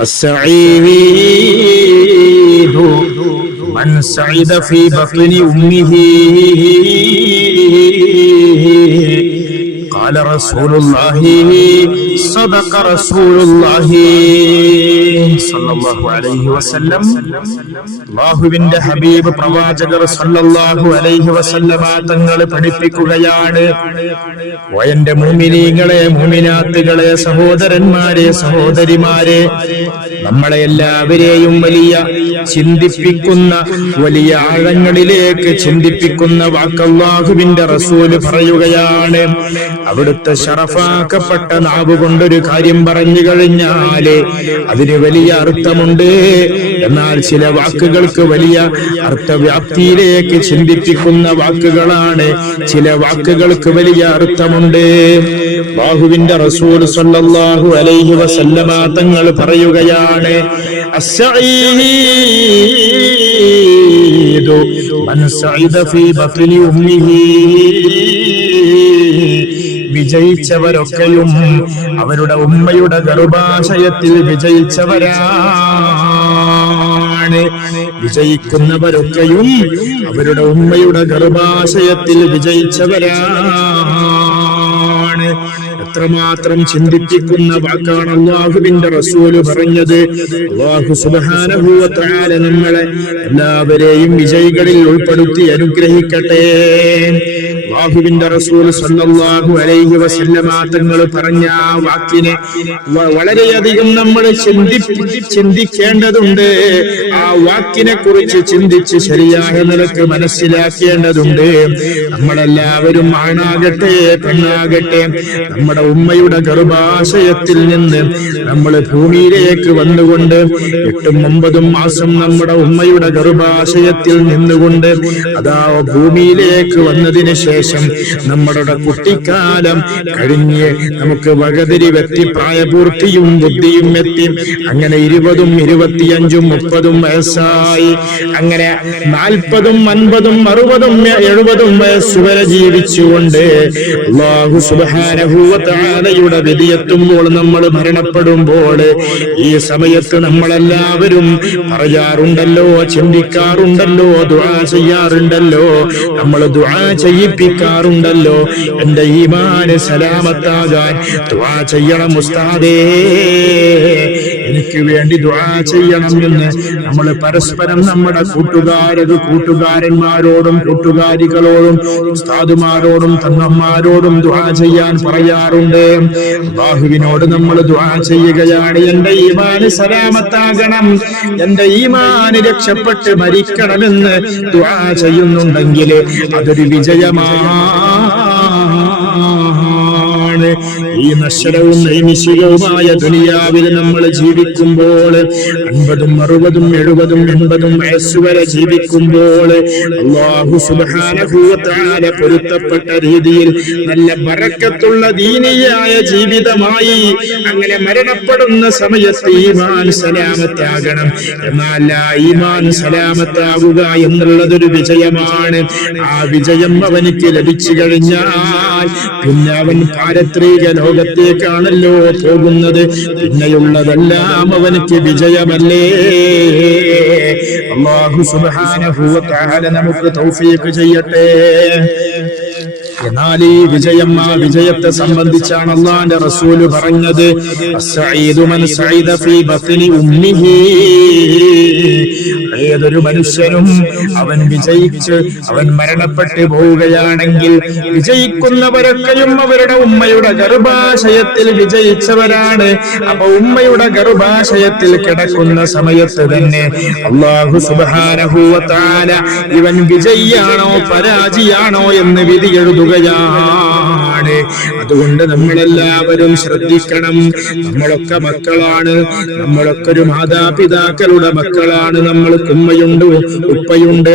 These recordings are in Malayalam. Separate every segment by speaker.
Speaker 1: السعيد. من سعد في بطن أمه. قال رسول الله صدق رسول الله صلى الله عليه وسلم അള്ളാഹുവിന്റെ ഹബീബ് പ്രവാചകർ സല്ലല്ലാഹു അലൈഹി വസല്ലമ തങ്ങൾ പഠിപ്പിക്കുകയാണ് ഓ എന്റെ മുമിനീങ്ങളെ മുമിനാത്തുകളെ സഹോദരന്മാരെ സഹോദരിമാരെ നമ്മളെ എല്ലാവരെയും വലിയ ചിന്തിപ്പിക്കുന്ന വലിയ ആഴങ്ങളിലേക്ക് ചിന്തിപ്പിക്കുന്ന വാക്കല്ലാഹുവിന്റെ റസൂല് പറയുകയാണ് അവിടുത്തെ ഷറഫാക്കപ്പെട്ട നാവ് കൊണ്ടൊരു കാര്യം പറഞ്ഞു കഴിഞ്ഞാൽ അതിന് വലിയ അർത്ഥമുണ്ട്. എന്നാൽ ചില വാക്കുകൾക്ക് വലിയ അർത്ഥവ്യാപ്തിയിലേക്ക് ചിന്തിപ്പിക്കുന്ന വാക്കുകളാണ് ചില വാക്കുകൾക്ക് വലിയ അർത്ഥമുണ്ട്. ബാഹുവിന്റെ റസൂൽ സല്ലല്ലാഹു അലൈഹി വസല്ലമ തങ്ങൾ പറയുകയാണ് മൻ സഈദ ഫീ ബത്നി ഉമ്മിഹി. വിജയിച്ചവരൊക്കെയും അവരുടെ ഉമ്മയുടെ ഗർഭാശയത്തിൽ വിജയിച്ചവരാണ്. വിജയിക്കുന്നവരൊക്കെയും അവരുടെ ഉമ്മയുടെ ഗർഭാശയത്തിൽ വിജയിച്ചവരാണ്. എത്രമാത്രം ചിന്തിപ്പിക്കുന്ന വാക്കാണ് അള്ളാഹുവിന്റെ റസൂൽ പറഞ്ഞത്. അള്ളാഹു സുബാനുഭൂവത്താല നമ്മളെ എല്ലാവരെയും വിജയികളിൽ ഉൾപ്പെടുത്തി അനുഗ്രഹിക്കട്ടെ. അള്ളാഹുവിന്റെ റസൂൽ സല്ലല്ലാഹു അലൈഹി വസല്ലമ തങ്ങൾ പറഞ്ഞ ആ വാക്കിനെ വളരെയധികം നമ്മൾ ചിന്തി ചിന്തിക്കേണ്ടതുണ്ട്. ആ വാക്കിനെ കുറിച്ച് ചിന്തിച്ച് ശരിയായ നിലയ്ക്ക് മനസ്സിലാക്കേണ്ടതുണ്ട്. നമ്മളെല്ലാവരും ആണാകട്ടെ പെണ്ണാകട്ടെ നമ്മുടെ ഉമ്മയുടെ ഗർഭാശയത്തിൽ നിന്ന് നമ്മൾ ഭൂമിയിലേക്ക് വന്നുകൊണ്ട് എട്ടും ഒമ്പതും മാസം നമ്മുടെ ഉമ്മയുടെ ഗർഭാശയത്തിൽ നിന്നുകൊണ്ട് അതാ ഭൂമിയിലേക്ക് വന്നതിന് ശേഷം നമ്മുടെ കുട്ടിക്കാലം കഴിഞ്ഞ് നമുക്ക് വകതിരി വെത്തി പ്രായപൂർത്തിയും ബുദ്ധിയും എത്തി. അങ്ങനെ ഇരുപതും ഇരുപത്തിയഞ്ചും മുപ്പതും വയസ്സായി. അങ്ങനെ നാൽപ്പതും അൻപതും അറുപതും എഴുപതും വയസ്സ് വരെ ജീവിച്ചുകൊണ്ട് അള്ളാഹു സുബാനഭൂവത്താലയുടെ വിധിയെത്തുമ്പോൾ നമ്മൾ മരണപ്പെടുമ്പോൾ ഈ സമയത്ത് നമ്മളെല്ലാവരും പറയാറുണ്ടല്ലോ ചിന്തിക്കാറുണ്ടല്ലോ ദുആ ചെയ്യാറുണ്ടല്ലോ. നമ്മൾ ദുആ ചെയ്യിപ്പിക്കാറുണ്ടല്ലോ എന്റെ ഈമാന് സലാമത്താകാൻ ദ്വാ ചെയ്യണം ഉസ്താദേ. എനിക്ക് വേണ്ടി ദ്വാ ചെയ്യണം എന്ന് നമ്മൾ പരസ്പരം നമ്മുടെ കൂട്ടുകാരത് കൂട്ടുകാരന്മാരോടും കൂട്ടുകാരികളോടും ഉസ്താദുമാരോടും തങ്ങന്മാരോടും ദ്വാ ചെയ്യാൻ പറയാറുണ്ട്. ബാഹുവിനോട് നമ്മൾ ദ്വാ ചെയ്യുകയാണ്. എന്റെ ഈമാന് സലാമത്താകണം. എന്റെ ഈമാന് രക്ഷപ്പെട്ട് മരിക്കണമെന്ന് ദ്വാ ചെയ്യുന്നുണ്ടെങ്കിൽ അതൊരു വിജയമാണ് Uh. ഈ നശ്വരവും നൈമിഷികവുമായ ദുനിയാവിൽ നമ്മൾ ജീവിക്കുമ്പോൾ അൻപതും അറുപതും എഴുപതും എൺപതും വയസ്സുവരെ ജീവിക്കുമ്പോൾ പൊരുത്തപ്പെട്ട രീതിയിൽ നല്ല ബറക്കത്തുള്ള ദീനിയായ ജീവിതമായി അങ്ങനെ മരണപ്പെടുന്ന സമയത്ത് ഈമാൻ സലാമത്താകണം. എന്നാൽ ഈമാൻ സലാമത്താവുക എന്നുള്ളതൊരു വിജയമാണ്. ആ വിജയം അവനിക്ക് ലഭിച്ചു കഴിഞ്ഞാൽ പിന്നെ അവൻ പാരത്രിക ലോകത്തേക്കാണല്ലോ പോകുന്നത്. പിന്നെയുള്ളതെല്ലാം അവനക്ക് വിജയമല്ലേ? അള്ളാഹു സുബ്ഹാനഹു വ നമുക്ക് തൗഫീഖ് ചെയ്യട്ടെ. എന്നാൽ ഈ വിജയം ആ വിജയത്തെ സംബന്ധിച്ചാണ് അള്ളാന്റെ റസൂൽ പറഞ്ഞത്. ഏതൊരു മനുഷ്യനും അവൻ വിജയിച്ച് അവൻ മരണപ്പെട്ടു പോവുകയാണെങ്കിൽ വിജയിക്കുന്നവരൊക്കെയും അവരുടെ ഉമ്മയുടെ ഗർഭാശയത്തിൽ വിജയിച്ചവരാണ്. അപ്പൊ ഉമ്മയുടെ ഗർഭാശയത്തിൽ കിടക്കുന്ന സമയത്ത് തന്നെ അള്ളാഹു സുബാനഹൂവത്താല ഇവൻ വിജയിയാണോ പരാജിയാണോ എന്ന് വിധി যান അതുകൊണ്ട് നമ്മളെല്ലാവരും ശ്രദ്ധിക്കണം. നമ്മളൊക്കെ മക്കളാണ്. നമ്മളൊക്കെ ഒരു മാതാപിതാക്കളുടെ മക്കളാണ്. നമ്മൾ കുമ്മയുണ്ട് ഉപ്പയുണ്ട്.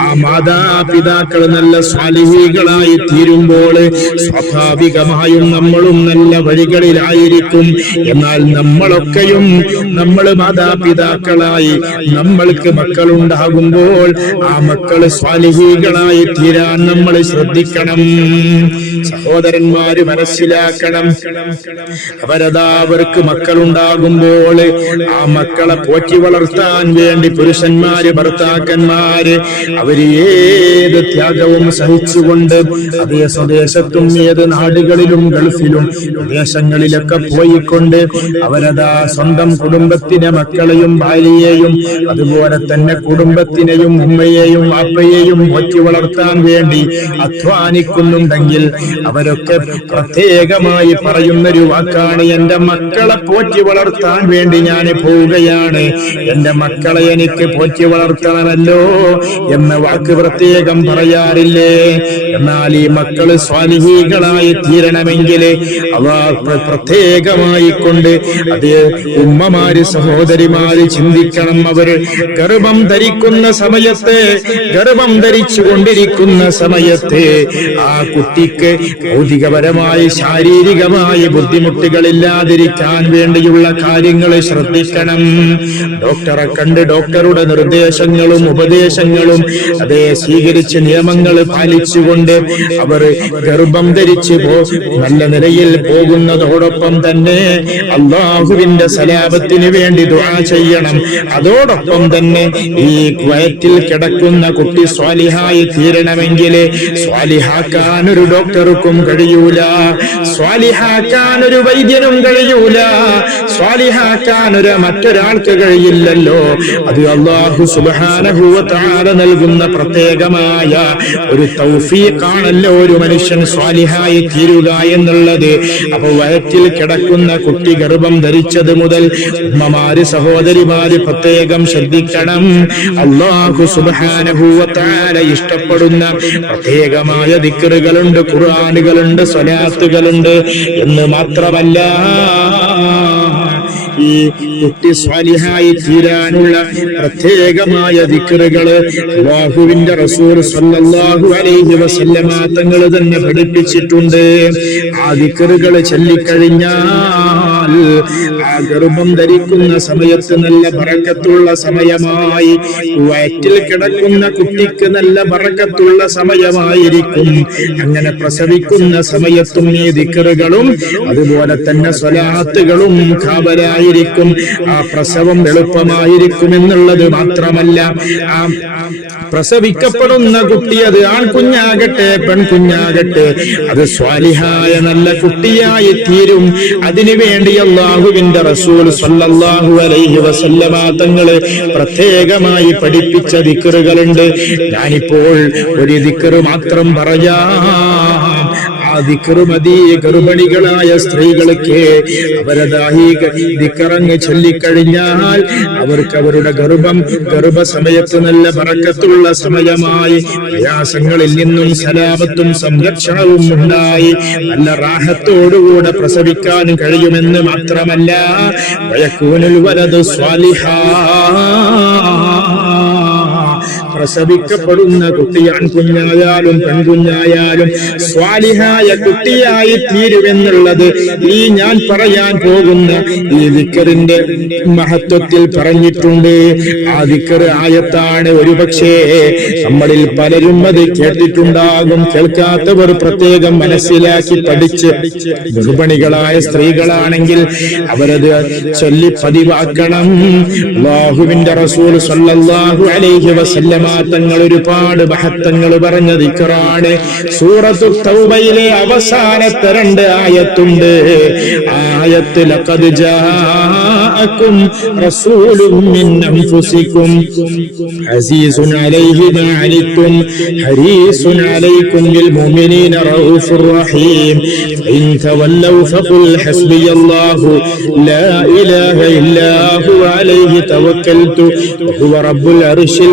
Speaker 1: ആ മാതാപിതാക്കൾ നല്ല സ്വാലിഹികളായി തീരുമ്പോൾ സ്വാഭാവികമായും നമ്മളും നല്ല വഴികളിലായിരിക്കും. എന്നാൽ നമ്മളൊക്കെയും നമ്മൾ മാതാപിതാക്കളായി നമ്മൾക്ക് മക്കളുണ്ടാകുമ്പോൾ ആ മക്കൾ സ്വാലിഹികളായി തീരാൻ നമ്മൾ ശ്രദ്ധിക്കണം. സഹോദരന്മാർ സഹോദരന്മാര് മനസ്സിലാക്കണം. അവരതാ അവർക്ക് മക്കളുണ്ടാകുമ്പോൾ ആ മക്കളെ പോറ്റി വളർത്താൻ വേണ്ടി പുരുഷന്മാര് ഭർത്താക്കന്മാര് അവർ ഏത് ത്യാഗവും സഹിച്ചുകൊണ്ട് അതേ സ്വദേശത്തും ഏത് നാടുകളിലും ഗൾഫിലും പ്രദേശങ്ങളിലൊക്കെ പോയിക്കൊണ്ട് അവരതാ സ്വന്തം കുടുംബത്തിനെ മക്കളെയും ഭാര്യയെയും അതുപോലെ തന്നെ കുടുംബത്തിനെയും ഉമ്മയെയും വാപ്പയെയും പോറ്റി വളർത്താൻ വേണ്ടി അധ്വാനിക്കുന്നുണ്ടെങ്കിൽ അവരൊക്കെ പ്രത്യേകമായി പറയുന്നൊരു വാക്കാണ്. എന്റെ മക്കളെ പോറ്റി വളർത്താൻ വേണ്ടി ഞാൻ പോവുകയാണ്. എന്റെ മക്കളെ എനിക്ക് പോറ്റി വളർത്തണമല്ലോ എന്ന വാക്ക് പ്രത്യേകം പറയാറില്ലേ? എന്നാൽ ഈ മക്കൾ സ്വാലിഹികളായി തീരണമെങ്കിൽ അവ പ്ര- പ്രത്യേകമായി കൊണ്ട് അത് ഉമ്മമാര് സഹോദരിമാര് ചിന്തിക്കണം. അവർ ഗർഭം ധരിക്കുന്ന സമയത്ത് ഗർഭം ധരിച്ചു കൊണ്ടിരിക്കുന്ന സമയത്ത് ആ കുട്ടിക്ക് ഭൗതികപരമായി ശാരീരികമായി ബുദ്ധിമുട്ടുകളില്ലാതിരിക്കാൻ വേണ്ടിയുള്ള കാര്യങ്ങൾ ശ്രദ്ധിക്കണം. ഡോക്ടറെ കണ്ട് ഡോക്ടറുടെ നിർദ്ദേശങ്ങളും ഉപദേശങ്ങളും അതേ സ്വീകരിച്ച് നിയമങ്ങൾ പാലിച്ചുകൊണ്ട് അവർ ഗർഭം ധരിച്ച് നല്ല നിലയിൽ പോകുന്നതോടൊപ്പം തന്നെ അള്ളാഹുവിന്റെ സലാപത്തിന് വേണ്ടി ദുആ ചെയ്യണം. അതോടൊപ്പം തന്നെ ഈ വയറ്റിൽ കിടക്കുന്ന കുട്ടി സ്വാലിഹായി തീരണമെങ്കിൽ സ്വാലിഹാക്കാൻ ഒരു ഡോക്ടർക്കും കഴിയൂല. സ്വാലിഹാക്കാൻ ഒരു വൈദ്യനും കഴിയൂല. സ്വാലിഹാക്കാൻ ഒരു മറ്റൊരാൾക്ക് കഴിയില്ലല്ലോ. അത് അള്ളാഹു സുബാനഭൂവത്താല നൽകുന്ന പ്രത്യേകമായ ഒരു തൗഫീഖാണല്ലോ ഒരു മനുഷ്യൻ സ്വാലിഹായി തീരുക എന്നുള്ളത്. അപ്പൊ വയറ്റിൽ കിടക്കുന്ന കുട്ടി ഗർഭം ധരിച്ചത് മുതൽ ഉമ്മമാര് സഹോദരിമാര് പ്രത്യേകം ശ്രദ്ധിക്കണം. അള്ളാഹു സുബാനഭൂവത്താല ഇഷ്ടപ്പെടുന്ന പ്രത്യേകമായ ദിക്കറുകളുണ്ട് ഖുർആാനുകളുണ്ട് സ്വലാത്തുകളുണ്ട് എന്ന് മാത്രമല്ല ഈ കുട്ടി സ്വാലിഹായി തീരാനുള്ള പ്രത്യേകമായ ദിക്കറുകൾ ബാഹുവിന്റെ റസൂർ സല്ലല്ലാഹു അലൈഹി വസല്ലമ തന്നെ പഠിപ്പിച്ചിട്ടുണ്ട്. ആ ദിക്കറുകൾ ചൊല്ലിക്കഴിഞ്ഞാൽ ആ ഗർഭം ധരിക്കുന്ന സമയത്ത് നല്ല ബറക്കത്തുള്ള സമയമായി വയറ്റിൽ കിടക്കുന്ന കുട്ടിക്ക് നല്ല ബറക്കത്തുള്ള സമയമായിരിക്കും. അങ്ങനെ പ്രസവിക്കുന്ന സമയത്തും ഈ ദിക്കറുകളും അതുപോലെ തന്നെ സ്വലാത്തുകളും കാവലായിരിക്കും ആ പ്രസവം എളുപ്പമായിരിക്കും എന്നുള്ളത് മാത്രമല്ല ആ പ്രസവിക്കപ്പെടുന്ന കുട്ടി അത് ആൺകുഞ്ഞാകട്ടെ പെൺകുഞ്ഞാകട്ടെ. അത് സ്വാലിഹായ നല്ല കുട്ടിയായി തീരും അതിനു വേണ്ടി അള്ളാഹുവിന്റെ റസൂൽ സല്ലല്ലാഹു അലൈഹി വസല്ലമ തങ്ങൾ പ്രത്യേകമായി പഠിപ്പിച്ച ദിക്കറുകളുണ്ട് ഞാനിപ്പോൾ ഒരു ദിക്കറ് മാത്രം പറയാം. ഗർഭിണികളായ സ്ത്രീകൾക്ക് അവരതായിക്കറങ്ങ് ചൊല്ലിക്കഴിഞ്ഞാൽ അവർക്ക് അവരുടെ ഗർഭം ഗർഭസമയത്ത് നല്ല പറക്കത്തുള്ള സമയമായി. പ്രയാസങ്ങളിൽ നിന്നും സലാമത്തും സംരക്ഷണവും ഉണ്ടായി. നല്ല റാഹത്തോടുകൂടെ പ്രസവിക്കാൻ കഴിയുമെന്ന് മാത്രമല്ല വയക്കൂനിൽ വലത് സ്വാലിഹാ. പ്രസവിക്കപ്പെടുന്ന കുട്ടി ആൺകുഞ്ഞായാലും പെൺകുഞ്ഞായാലും സ്വാലിഹായ കുട്ടിയായി തീരുമെന്നുള്ളത് ഈ ഞാൻ പറയാൻ പോകുന്ന ഈ വിക്കറിന്റെ മഹത്വത്തിൽ പറഞ്ഞിട്ടുണ്ട്. ആ വിക്കർ ആയത്താണ് ഒരുപക്ഷേ നമ്മളിൽ പലരും അത് കേട്ടിട്ടുണ്ടാകും. കേൾക്കാത്തവർ പ്രത്യേകം മനസ്സിലാക്കി പഠിച്ച് ഗർഭിണികളായ സ്ത്രീകളാണെങ്കിൽ അവരത് ചൊല്ലി പതിവാക്കണം. അള്ളാഹുവിന്റെ റസൂൽ സല്ലല്ലാഹു അലൈഹി വസല്ലമ തങ്ങൾ ഒരുപാട് മഹത്വങ്ങൾ പറഞ്ഞ ദിക്റാണ് സൂറത്തു തൗബയിലെ അവസാനത്തെ രണ്ട് ആയത്തുണ്ട്. ആയത്ത് ലഖദ് ജാഅക്കും മിൻ അൻഫുസിക്കും. അലൈക്കും ബിൽ മുഅ്മിനീന റഹീം. ഇൻ ലാ ഇലാഹ അലൈഹി തവക്കൽതു റബ്ബുൽ അർശിൽ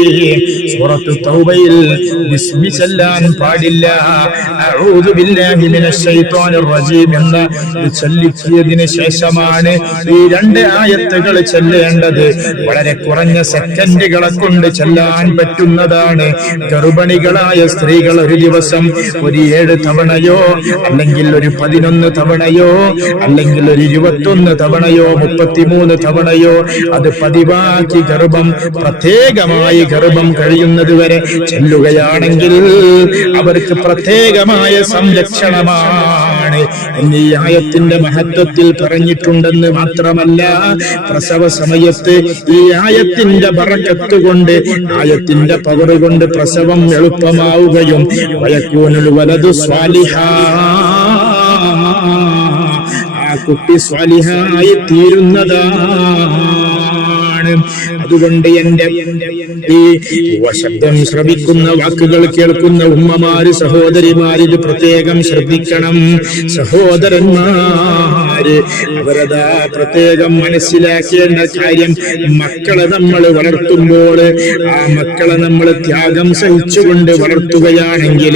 Speaker 1: സൂറത്തു തൗബയിൽ പാടില്ല. അഊദു ബില്ലാഹി റജീം എന്ന ചൊല്ലിക്കിയതിന് ശേഷമാണ് ഈ രണ്ട് ആയത്തുകൾ ചൊല്ലേണ്ടത്. വളരെ കുറഞ്ഞ സെക്കൻഡുകളെ കൊണ്ട് ചെല്ലാൻ പറ്റുന്നതാണ്. ഗർഭിണികളായ സ്ത്രീകൾ ഒരു ദിവസം ഒരു ഏഴ് തവണയോ അല്ലെങ്കിൽ ഒരു പതിനൊന്ന് തവണയോ അല്ലെങ്കിൽ ഒരു ഇരുപത്തൊന്ന് തവണയോ മുപ്പത്തിമൂന്ന് തവണയോ അത് പതിവാക്കി ഗർഭം പ്രത്യേകമായി ഗർഭം ഗർഭം കഴിയുന്നത് വരെ ചെല്ലുകയാണെങ്കിൽ അവർക്ക് പ്രത്യേകമായ സംരക്ഷണമാണ് ഈ ആയത്തിന്റെ മഹത്വത്തിൽ പറഞ്ഞിട്ടുണ്ടെന്ന് മാത്രമല്ല പ്രസവ സമയത്ത് ഈ ആയത്തിന്റെ പറക്കത്ത് കൊണ്ട് ആയത്തിന്റെ പവർ കൊണ്ട് പ്രസവം എളുപ്പമാവുകയും വയക്കൂനൽ വലതു സ്വാലിഹ. ആ കുട്ടി സ്വാലിഹായി തീരുന്നതാണ് അതുകൊണ്ട് എന്റെ ശബ്ദം ശ്രവിക്കുന്ന വാക്കുകൾ കേൾക്കുന്ന ഉമ്മമാര് സഹോദരിമാരിൽ പ്രത്യേകം ശ്രദ്ധിക്കണം. സഹോദരന്മാര് അവരതാ പ്രത്യേകം മനസ്സിലാക്കേണ്ട കാര്യം മക്കളെ നമ്മൾ വളർത്തുമ്പോൾ ആ മക്കളെ നമ്മൾ ത്യാഗം സഹിച്ചുകൊണ്ട് വളർത്തുകയാണെങ്കിൽ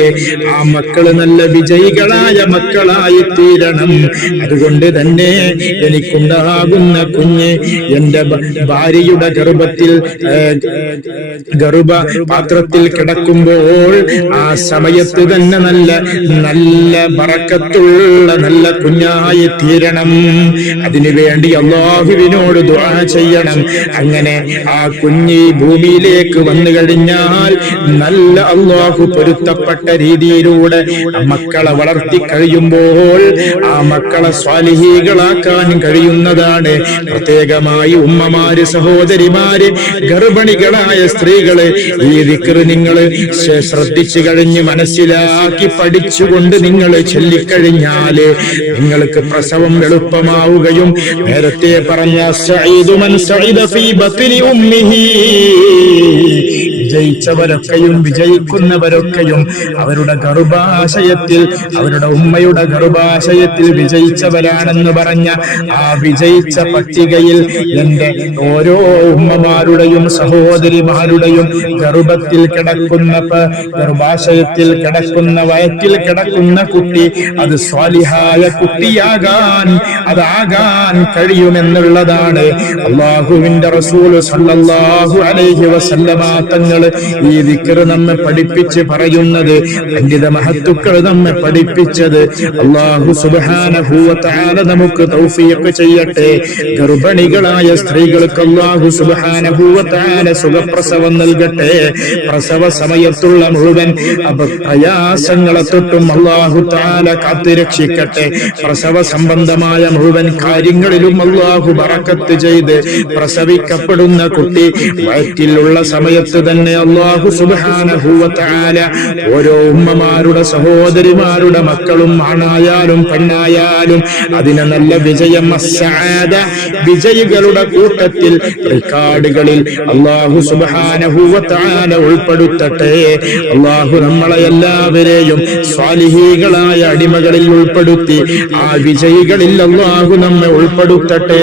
Speaker 1: ആ മക്കൾ നല്ല വിജയികളായ മക്കളായി തീരണം. അതുകൊണ്ട് തന്നെ എനിക്കുണ്ടാകുന്ന കുഞ്ഞ് എന്റെ ഭാര്യയുടെ ഗർഭത്തിൽ ഗർഭ പാത്രത്തിൽ കിടക്കുമ്പോൾ ആ സമയത്ത് തന്നെ നല്ല നല്ല പറക്കത്തുള്ള നല്ല കുഞ്ഞായി തീരണം. അതിനുവേണ്ടി അള്ളാഹുവിനോട് ദുആ ചെയ്യണം. അങ്ങനെ ആ കുഞ്ഞി ഭൂമിയിലേക്ക് വന്നു കഴിഞ്ഞാൽ നല്ല അള്ളാഹു പൊരുത്തപ്പെട്ട രീതിയിലൂടെ മക്കളെ വളർത്തി കഴിയുമ്പോൾ ആ മക്കളെ സ്വാലിഹീകളാക്കാൻ കഴിയുന്നതാണ്. പ്രത്യേകമായി ഉമ്മമാര് സഹോദരിമാര് ഗർഭിണികളായ സ്ത്രീകൾ ഈ ദിക്റ് നിങ്ങൾ ശ്രദ്ധിച്ചു കഴിഞ്ഞ് മനസ്സിലാക്കി പഠിച്ചുകൊണ്ട് നിങ്ങൾ ചൊല്ലിക്കഴിഞ്ഞാൽ നിങ്ങൾക്ക് പ്രസവം എളുപ്പമാവുകയും നേരത്തെ പറഞ്ഞ സഈദു മൻ സഈദ ഫീ ബത്നി ഉമ്മിഹി. വിജയിച്ചവരൊക്കെയും വിജയിക്കുന്നവരൊക്കെയും അവരുടെ ഗർഭാശയത്തിൽ അവരുടെ ഉമ്മയുടെ ഗർഭാശയത്തിൽ വിജയിച്ചവരാണെന്ന് പറഞ്ഞ ആ വിജയിച്ച പട്ടികയിൽ എന്റെ ഓരോ ഉമ്മമാരുടെയും സഹോദരിമാരുടെയും ഗർഭത്തിൽ കിടക്കുന്ന ഗർഭാശയത്തിൽ കിടക്കുന്ന വയറ്റിൽ കിടക്കുന്ന കുട്ടി അത് സ്വാലിഹായ കുട്ടിയാകാൻ അതാകാൻ കഴിയുമെന്നുള്ളതാണ് അള്ളാഹുവിന്റെ റസൂൽ സല്ലല്ലാഹു അലൈഹി വസല്ലമ തങ്ങൾ ഈ ദിക്ർ നമ്മെ പഠിപ്പിച്ച് പറയുന്നത് പണ്ഡിത മഹത്തുക്കൾ നമ്മെ പഠിപ്പിച്ചത്. അള്ളാഹു തആല നമുക്ക് തൗഫിയൊക്കെ ചെയ്യട്ടെ. ഗർഭിണികളായ സ്ത്രീകൾക്ക് അള്ളാഹു തആല സുഖപ്രസവം നൽകട്ടെ. പ്രസവ സമയത്തുള്ള മുഴുവൻ പ്രയാസങ്ങളെ തൊട്ടും അള്ളാഹു താല കാത്തുരക്ഷിക്കട്ടെ പ്രസവ സംബന്ധമായ മുഴുവൻ കാര്യങ്ങളിലും അള്ളാഹു ബറക്കത്ത് ചെയ്ത് പ്രസവിക്കപ്പെടുന്ന കുട്ടി വയറ്റിലുള്ള സമയത്ത് തന്നെ അള്ളാഹു സുബാനഹൂവത്താല ഓരോ ഉമ്മമാരുടെ സഹോദരിമാരുടെ മക്കളും ആണായാലും പെണ്ണായാലും അതിനെ നല്ല വിജയം വിജയികളുടെ കൂട്ടത്തിൽ റെക്കാർഡുകളിൽ അള്ളാഹു സുബാനഹൂവത്താല ഉൾപ്പെടുത്തട്ടെ. അള്ളാഹു നമ്മളെ എല്ലാവരെയും സ്വാലിഹീകളായ അടിമകളിൽ ഉൾപ്പെടുത്തി ആ വിജയികളിൽ അള്ളാഹു നമ്മെ ഉൾപ്പെടുത്തട്ടെ.